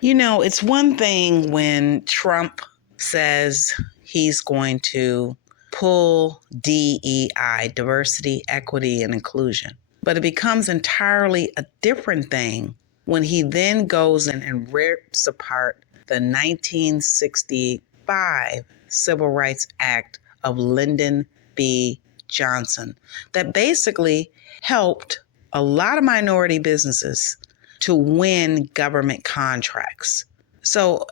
It's one thing when Trump says he's going to pull DEI, diversity, equity, and inclusion. But it becomes entirely a different thing when he then goes in and rips apart the 1965 Civil Rights Act of Lyndon B. Johnson that basically helped a lot of minority businesses to win government contracts. So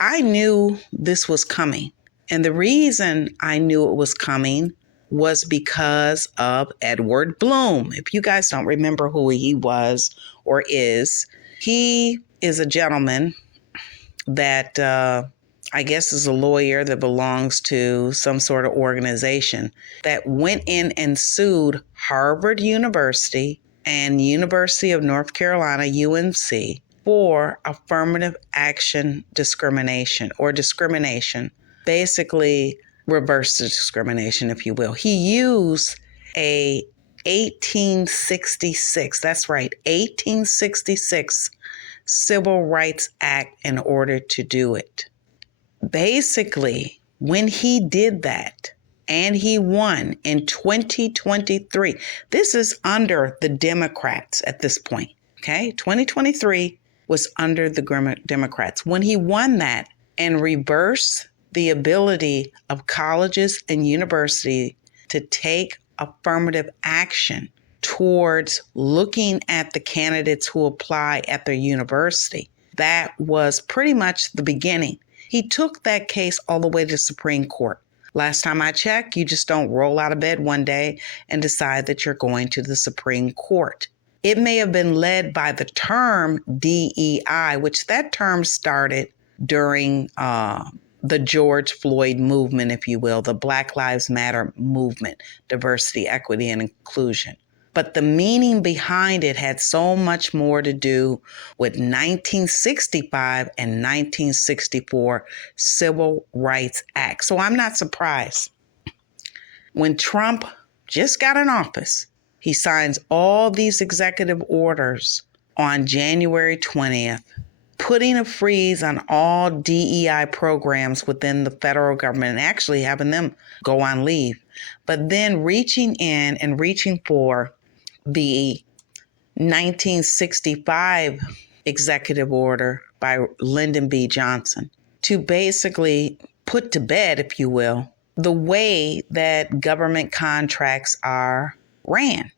I knew this was coming. And the reason I knew it was coming was because of Edward Blum. If you guys don't remember who he was or is, he is a gentleman that I guess is a lawyer that belongs to some sort of organization that went in and sued Harvard University and University of North Carolina, UNC, for affirmative action discrimination or discrimination, basically reverse discrimination, if you will. He used a 1866, that's right, 1866 Civil Rights Act in order to do it. Basically, when he did that and he won in 2023, this is under the Democrats at this point, okay? 2023 was under the Democrats. When he won that and reversed the ability of colleges and universities to take affirmative action towards looking at the candidates who apply at their university, that was pretty much the beginning. He took that case all the way to Supreme Court. Last time I checked, you just don't roll out of bed one day and decide that you're going to the Supreme Court. It may have been led by the term DEI, which that term started during the George Floyd movement, if you will, the Black Lives Matter movement, diversity, equity, and inclusion. But the meaning behind it had so much more to do with 1965 and 1964 Civil Rights Act. So I'm not surprised. When Trump just got in office, he signs all these executive orders on January 20th, putting a freeze on all DEI programs within the federal government and actually having them go on leave, but then reaching in and reaching for the 1965 executive order by Lyndon B. Johnson to basically put to bed, if you will, the way that government contracts are ran.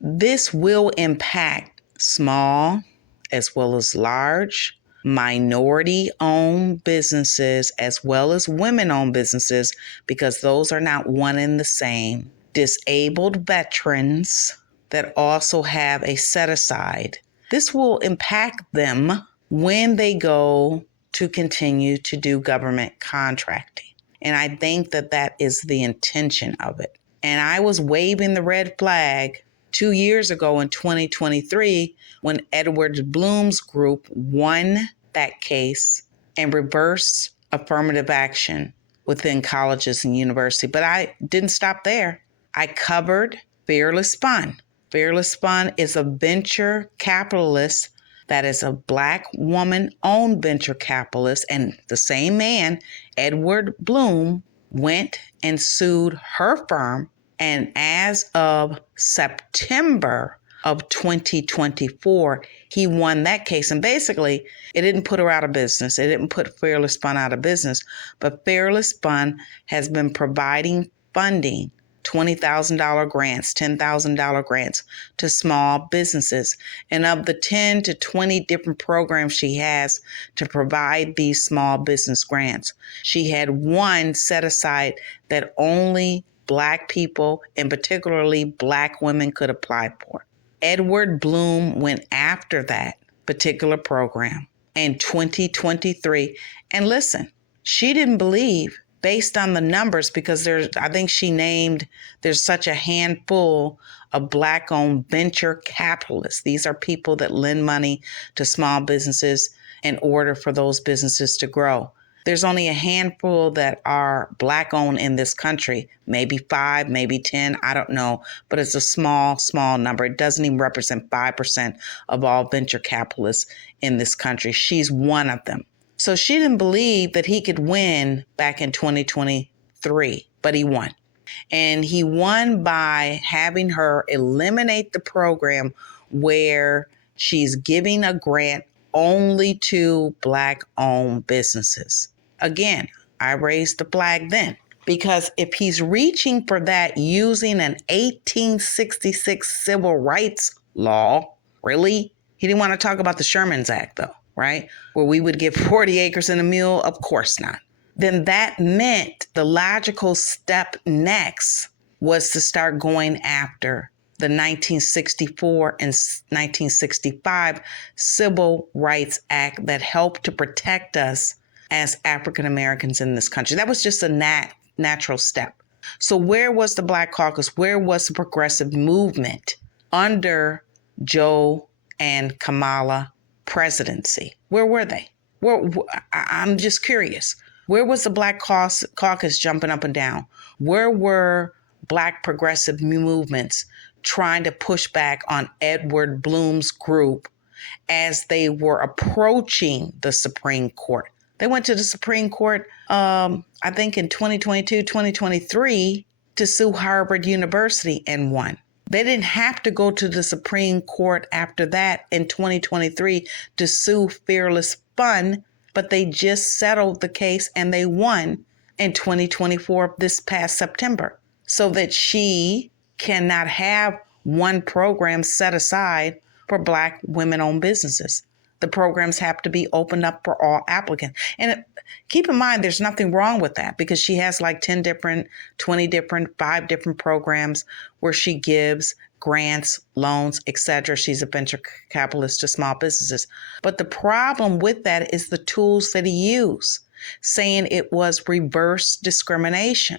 This will impact small as well as large, minority-owned businesses as well as women-owned businesses, because those are not one and the same. Disabled veterans that also have a set aside. This will impact them when they go to continue to do government contracting. And I think that that is the intention of it. And I was waving the red flag 2 years ago in 2023 when Edward Blum's group won that case and reversed affirmative action within colleges and universities. But I didn't stop there. I covered Fearless Fund. Fearless Fund is a venture capitalist that is a Black woman-owned venture capitalist. And the same man, Edward Blum, went and sued her firm. And as of September of 2024, he won that case. And basically, it didn't put her out of business. It didn't put Fearless Fund out of business. But Fearless Fund has been providing funding, $20,000 grants, $10,000 grants to small businesses. And of the 10 to 20 different programs she has to provide these small business grants, she had one set aside that only Black people, and particularly Black women, could apply for. Edward Blum went after that particular program in 2023. And listen, she didn't believe, based on the numbers, because there's such a handful of Black-owned venture capitalists. These are people that lend money to small businesses in order for those businesses to grow. There's only a handful that are Black owned in this country, maybe 5, maybe 10, I don't know, but it's a small, small number. It doesn't even represent 5% of all venture capitalists in this country. She's one of them. So she didn't believe that he could win back in 2023, but he won. And he won by having her eliminate the program where she's giving a grant only to Black-owned businesses. Again, I raised the flag then, because if he's reaching for that using an 1866 civil rights law, really? He didn't want to talk about the Sherman's Act, though, right? Where we would give 40 acres and a mule? Of course not. Then that meant the logical step next was to start going after the 1964 and 1965 Civil Rights Act that helped to protect us as African Americans in this country. That was just a natural step. So where was the Black Caucus? Where was the progressive movement under Joe and Kamala presidency? Where were they? I'm just curious. Where was the Black Caucus jumping up and down? Where were Black progressive movements trying to push back on Edward Blum's group as they were approaching the Supreme Court? They went to the Supreme Court, I think in 2022, 2023, to sue Harvard University and won. They didn't have to go to the Supreme Court after that in 2023 to sue Fearless Fun, but they just settled the case and they won in 2024 this past September, so that she cannot have one program set aside for Black women-owned businesses. The programs have to be opened up for all applicants. And keep in mind, there's nothing wrong with that, because she has like 10 different, 20 different, 5 different programs where she gives grants, loans, etc. She's a venture capitalist to small businesses. But the problem with that is the tools that he used, saying it was reverse discrimination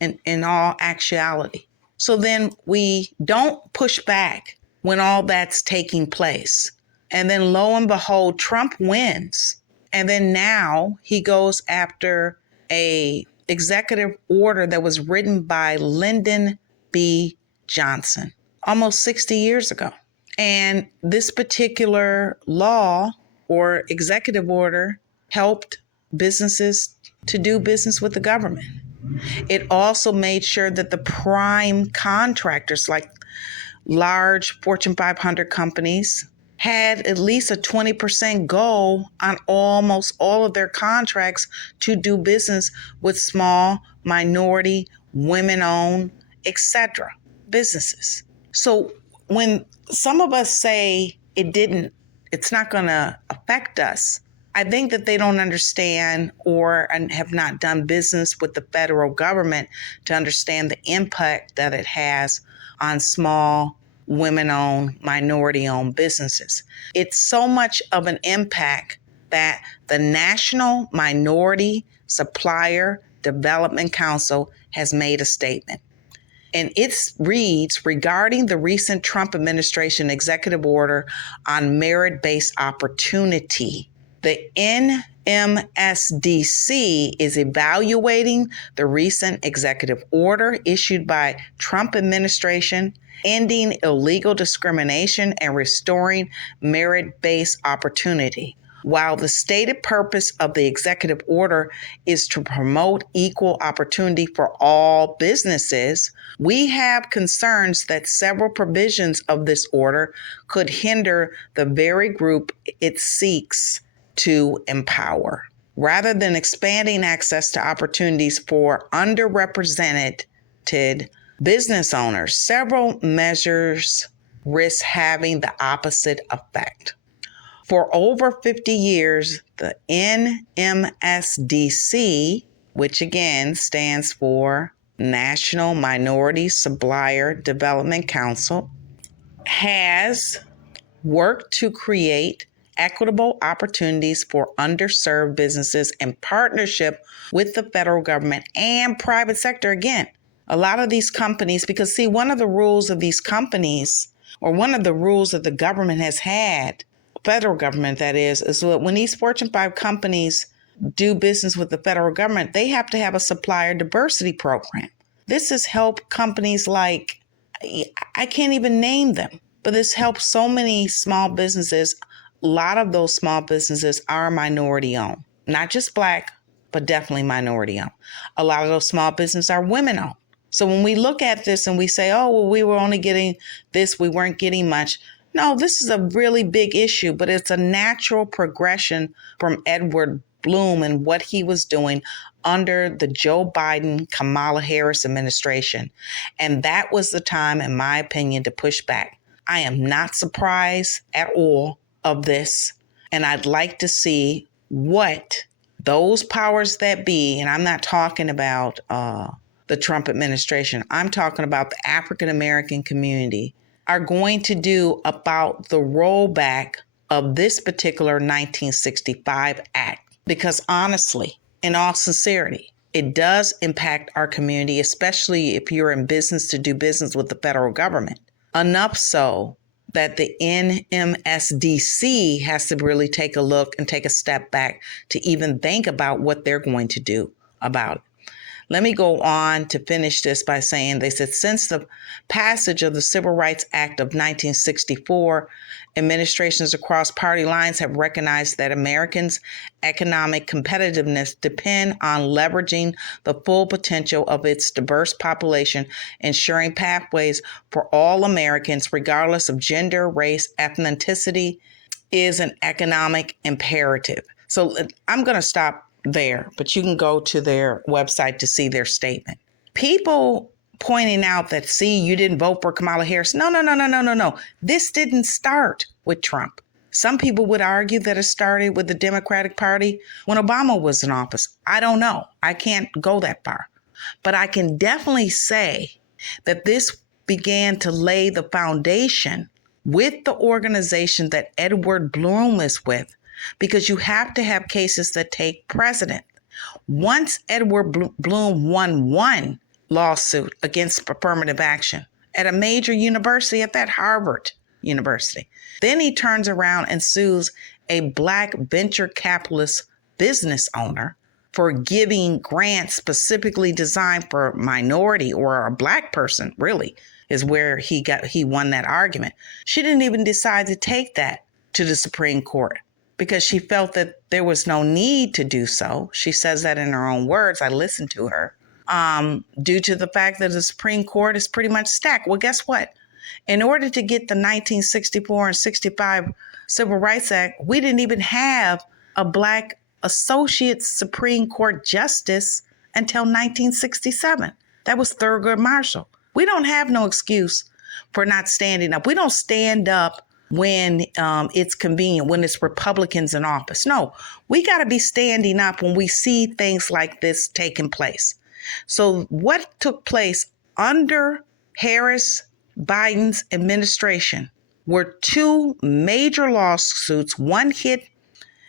in all actuality. So then we don't push back when all that's taking place. And then lo and behold, Trump wins. And then now he goes after a executive order that was written by Lyndon B. Johnson almost 60 years ago. And this particular law or executive order helped businesses to do business with the government. It also made sure that the prime contractors, like large Fortune 500 companies, had at least a 20% goal on almost all of their contracts to do business with small, minority, women-owned, etc. businesses. So when some of us say it's not going to affect us, I think that they don't understand or have not done business with the federal government to understand the impact that it has on small, women-owned, minority-owned businesses. It's so much of an impact that the National Minority Supplier Development Council has made a statement. And it reads, regarding the recent Trump administration executive order on merit-based opportunity, the NMSDC is evaluating the recent executive order issued by Trump administration ending illegal discrimination and restoring merit-based opportunity. While the stated purpose of the executive order is to promote equal opportunity for all businesses, we have concerns that several provisions of this order could hinder the very group it seeks to empower. Rather than expanding access to opportunities for underrepresented business owners, several measures risk having the opposite effect. For over 50 years, the NMSDC, which again stands for National Minority Supplier Development Council, has worked to create equitable opportunities for underserved businesses in partnership with the federal government and private sector. Again, a lot of these companies, because see, one of the rules of these companies, or one of the rules that the government has had, federal government that is that when these Fortune 5 companies do business with the federal government, they have to have a supplier diversity program. This has helped companies like, I can't even name them, but this helps so many small businesses. A lot of those small businesses are minority owned, not just Black, but definitely minority owned. A lot of those small businesses are women owned. So when we look at this and we say, oh, well, we were only getting this, we weren't getting much. No, this is a really big issue, but it's a natural progression from Edward Blum and what he was doing under the Joe Biden, Kamala Harris administration. And that was the time, in my opinion, to push back. I am not surprised at all of this. And I'd like to see what those powers that be, and I'm not talking about the Trump administration, I'm talking about the African American community, are going to do about the rollback of this particular 1965 Act. Because honestly, in all sincerity, it does impact our community, especially if you're in business to do business with the federal government. Enough so that the NMSDC has to really take a look and take a step back to even think about what they're going to do about it. Let me go on to finish this by saying they said since the passage of the Civil Rights Act of 1964, administrations across party lines have recognized that Americans' economic competitiveness depend on leveraging the full potential of its diverse population, ensuring pathways for all Americans, regardless of gender, race, ethnicity, is an economic imperative. So I'm going to stop there, but you can go to their website to see their statement. People pointing out that, see, you didn't vote for Kamala Harris. No. This didn't start with Trump. Some people would argue that it started with the Democratic Party when Obama was in office. I don't know. I can't go that far. But I can definitely say that this began to lay the foundation with the organization that Edward Blum is with, because you have to have cases that take precedent. Once Edward Blum won one lawsuit against affirmative action at a major university, at that Harvard University, then he turns around and sues a Black venture capitalist business owner for giving grants specifically designed for minority or a Black person, really, is where he won that argument. She didn't even decide to take that to the Supreme Court, because she felt that there was no need to do so. She says that in her own words. I listened to her. Due to the fact that the Supreme Court is pretty much stacked. Well, guess what? In order to get the 1964 and 65 Civil Rights Act, we didn't even have a Black associate Supreme Court justice until 1967. That was Thurgood Marshall. We don't have no excuse for not standing up. We don't stand up when it's convenient, when it's Republicans in office. No, we got to be standing up when we see things like this taking place. So what took place under Harris Biden's administration were two major lawsuits. One hit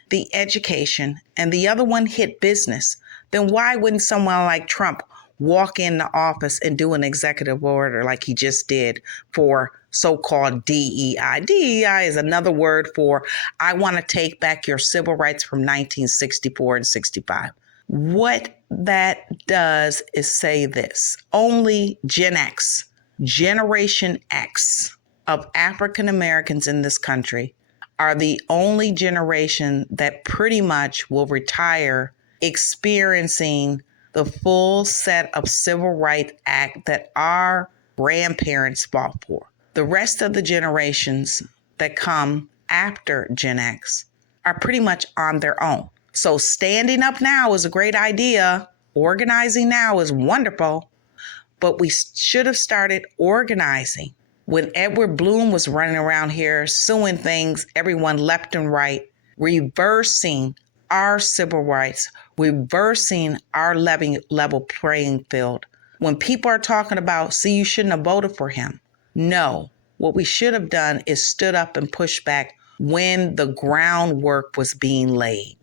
the education and the other one hit business. Then why wouldn't someone like Trump walk into office and do an executive order like he just did for so-called DEI? DEI is another word for I want to take back your civil rights from 1964 and 65. What that does is say this: only Gen X, Generation X of African Americans in this country are the only generation that pretty much will retire experiencing the full set of Civil Rights Act that our grandparents fought for. The rest of the generations that come after Gen X are pretty much on their own. So standing up now is a great idea. Organizing now is wonderful, but we should have started organizing when Edward Blum was running around here suing things, everyone left and right, reversing our civil rights, reversing our level playing field. When people are talking about, see, you shouldn't have voted for him. No, what we should have done is stood up and pushed back when the groundwork was being laid.